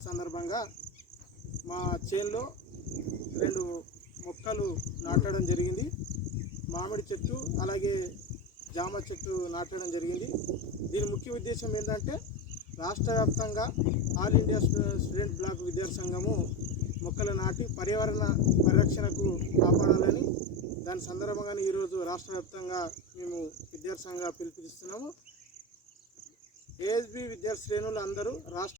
సందర్భంగా మా చేనులో 2 మొక్కలు నాటడం జరిగింది. మామిడి చెట్టు అలాగే జామ చెట్టు నాటడం జరిగింది. దీని ముఖ్య ఉద్దేశం ఏంటంటే రాష్ట్ర వ్యాప్తంగా ఆల్ ఇండియా స్టూడెంట్ బ్లాక్ విద్యార్థి సంఘము మొక్కలు నాటి పర్యావరణ పరిరక్షణకు కాపాడాలని దాని సందర్భంగా ఈరోజు రాష్ట్ర వ్యాప్తంగా మేము విద్యార్థి సంఘంగా పిలుపునిస్తున్నాము. ఏఎస్బి విద్యార్థి శ్రేణులు అందరూ రాష్ట్ర